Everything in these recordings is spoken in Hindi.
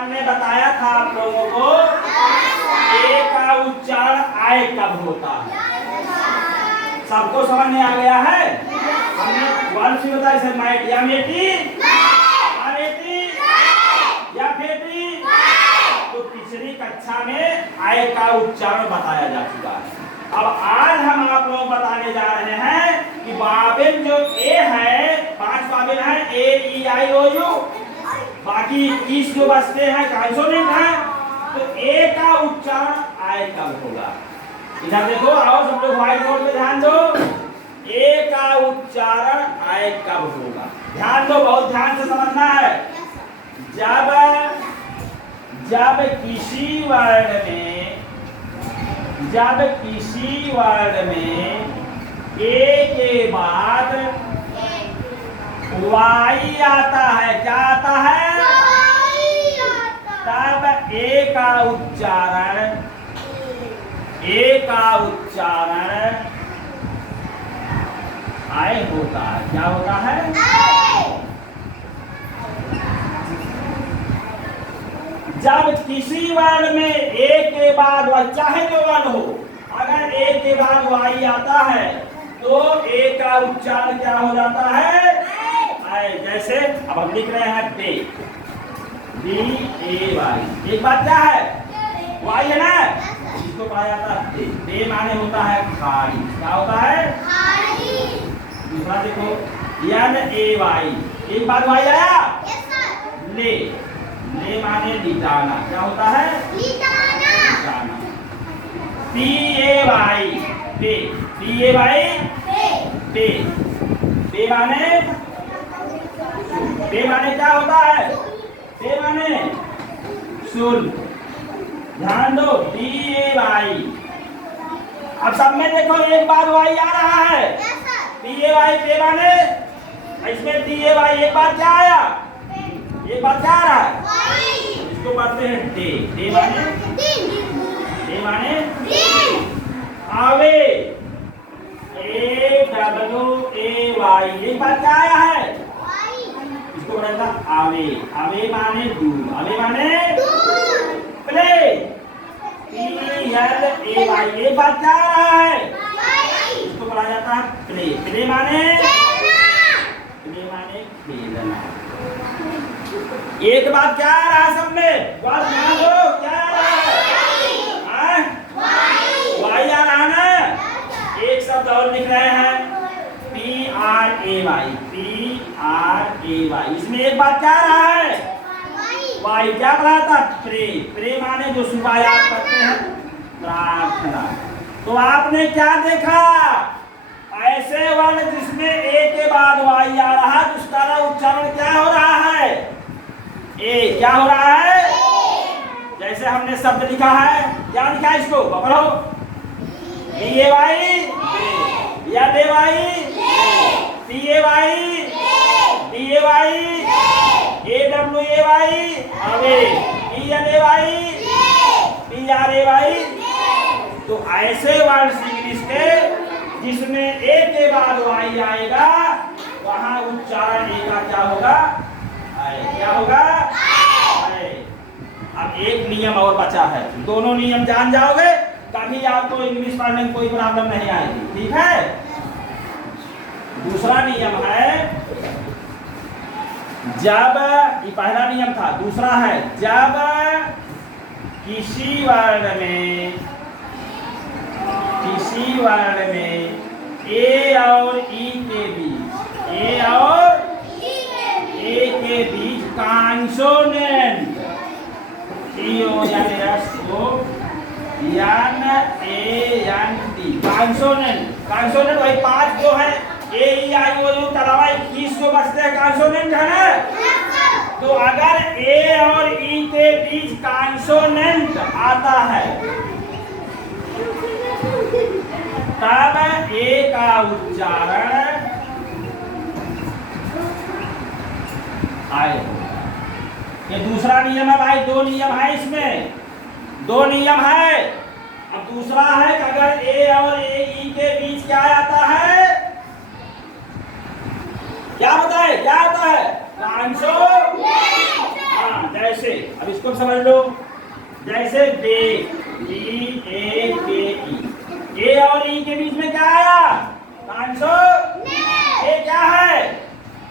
हमने बताया था आप लोगों को ए का उच्चारण आय कब होता है। सबको समझ में आ गया है। हमने वन से बताया जैसे मैट या मेटी या फेटी, तो पिछली कक्षा में आय का उच्चारण बताया जा चुका है। अब आज हम आप लोग बताने जा रहे हैं कि वावेल जो ए है, 5 वावेल है ए ई आई ओ यू, बाकी 21 जो बचते हैं कॉन्सोनेंट है, तो ए का उच्चारण आय कब होगा। इधर देखो, आओ सब लोग व्हाइट बोर्ड पे ध्यान दो। ए का उच्चारण आय कब होगा, ध्यान दो, बहुत ध्यान से समझना है। जब किसी वर्ड में ए के बाद वाई आता है, क्या आता है, तब ए का उच्चारण आय होता है। क्या होता है, जब किसी वर्ण में ए के बाद चाहे जो वर्ण हो, अगर ए के बाद वाई आता है तो ए का उच्चारण क्या हो जाता है, आय। जैसे अब हम लिख रहे हैं डे, डी ए वाई, एक बात क्या है, वाई है ना, इसको कहा जाता है डे। डे माने होता है खाड़ी, क्या होता है, खाड़ी। दूसरा देखो एन ए वाई, एक बात वाई आया, ले, ले माने लिटाना, क्या होता है, लिटाना। पी ए वाई, पे, पी ए वाई, पे, पे माने, पे माने क्या होता है, पे माने सुन, ध्यान दो, डी ए वाई। अब सब में देखो एक बार वाई आ रहा है, डी ए वाई, पे माने, इसमें डी ए वाई, एक बार क्या आया, एक बार क्या आ रहा है, इसको पढ़ते हैं डे, डे माने आवे, ए डब्ल्यू ए वाई, एक बार क्या आया है, इसको पढ़ेगा आवे, आवे माने दूर, आवे माने play, P L A Y, एक बार क्या आ रहा है, इसको पढ़ा जाता है प्ले, प्ले माने खेलना। एक बात क्या आ रहा है सब में, बात ध्यान दो, क्या आ रहा है, वाई आ रहा है ना। एक शब्द और लिख रहे हैं, P R A Y, P R A Y, इसमें एक बात क्या आ रहा है, वाई। क्या पढ़ा था, प्रे, प्रे माने जो सुबह याद करते हैं, प्रार्थना। तो आपने क्या देखा, ऐसे वर्ण जिसमें ए के बाद वाई आ रहा है, उसका उच्चारण क्या हो रहा है, ए, क्या हो रहा है, जैसे हमने शब्द लिखा है, क्या लिखा है, इसको पकड़ो, बी ए वाई, या दे Y, T A Y, D A Y, A W A Y, away, E L A Y, P R A Y. तो ऐसे वर्ड इंग्लिश के जिसमें ए के बाद वाई आएगा, वहां उच्चारण ए का क्या होगा, आए, क्या होगा, आए। अब एक नियम और बचा है, दोनों नियम जान जाओगे, कभी आपको इंग्लिश पढ़ने में कोई प्रॉब्लम नहीं आएगी, ठीक है। दूसरा नियम है, जब, ये पहला नियम था, दूसरा है, जब किसी वर्ण में ए और ई के बीच, ए और ए के बीच कॉन्सोनेंट, कॉन्सोनेंट वही 5 जो है, ए ई आई ओ यू के अलावा 21 जो बचते हैं कॉन्सोनेंट है ना। तो अगर ए और ई के बीच कॉन्सोनेंट आता है, तब ए का उच्चारण आय होगा। ये दूसरा नियम है भाई, 2 नियम है इसमें, 2 नियम है। अब दूसरा है कि अगर ए और ए ई के बीच क्या आता है, क्या होता है, क्या होता है, हाँ, जैसे से। अब इसको समझ लो, जैसे बेग, BAKE, ए और ई के बीच में क्या आया? कांसोनेंट। ये क्या है?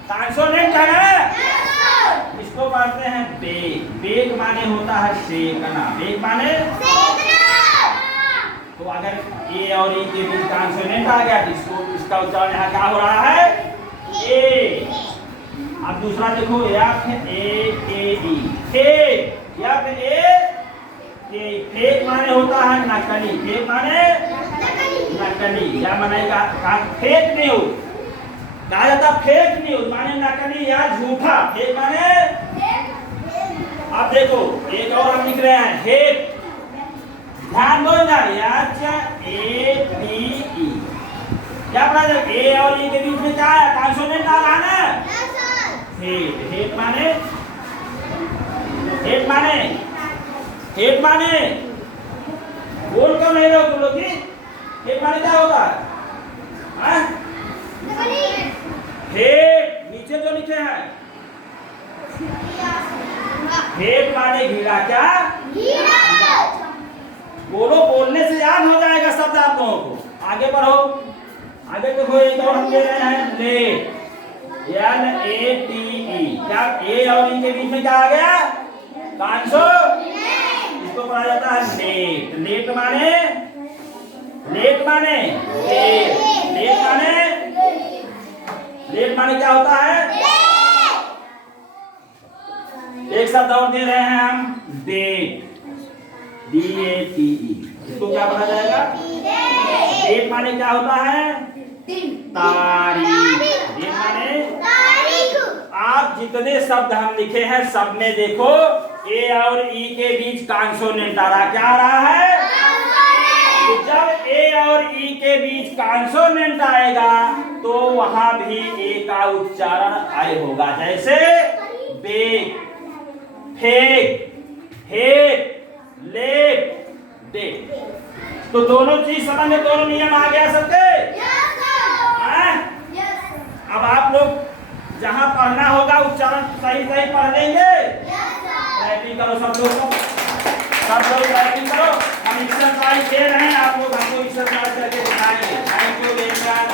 कांसोनेंट है ना? इसको पढ़ते हैं बेग। बेग माने होता है सेकना। बेग माने सेकना। तो अगर ए और ई के बीच कांसोनेंट आ गया तो इसको इसका उच्चारण यहाँ क्या हो रहा है? ए। अब दूसरा देखो, FAKE, फेक। फेक माने होता है नकली। फेक माने नकली। या मानेगा फेक न्यूज, कहा जाता फेक न्यूज माने नकली या झूठा। फेक माने। अब देखो एक और हम लिख रहे हैं हेट। ध्यान दो ना, HATE। क्या पढ़ा जाए? ए और ई के बीच में क्या है? कांसोनेंट आ रहा है ना? हेट। हेट माने, हेट माने, हेट माने, बोल क्यों नहीं रहे हो तुम लोग की? हेट माने क्या होता है? हेट नीचे जो लिखे हैं, हेट माने घृणा। क्या? बोलो, बोलने से याद हो जाएगा शब्द आप लोगों को। आगे बढ़ो, आगे देखो एक और हम ले रहे हैं लेट, LATE। क्या ए और ई के बीच में क्या आ गया? कांसोनेंट। इसको पढ़ा जाता है लेट। लेट माने, लेट माने लेट। लेट माने, लेट माने क्या होता है? एक शब्द और दे रहे हैं हम डेट, DATE। इसको क्या पढ़ा जाएगा? डेट माने क्या होता है? तारीख। डेट माने तारीख। आप जितने शब्द हम लिखे हैं सब में देखो ए और ई के बीच कांसोनेंट आ रहा। क्या आ रहा है? तो जब ए और ई के बीच कांसोनेंट आएगा तो वहां भी ए का उच्चारण आय होगा। जैसे beg, fake, hate, late, date. तो दोनों चीज समझ में, दोनों नियम आ गया सबके? अब आप लोग जहां पढ़ना होगा उच्चारण सही सही पढ़ लेंगे। टाइपिंग करो सब लोग, सब लोग टाइपिंग करो। हम एक्सरसाइज दे रहे हैं, आप लोग हमको एक्सरसाइज करके दिखाएंगे। Thank you very much.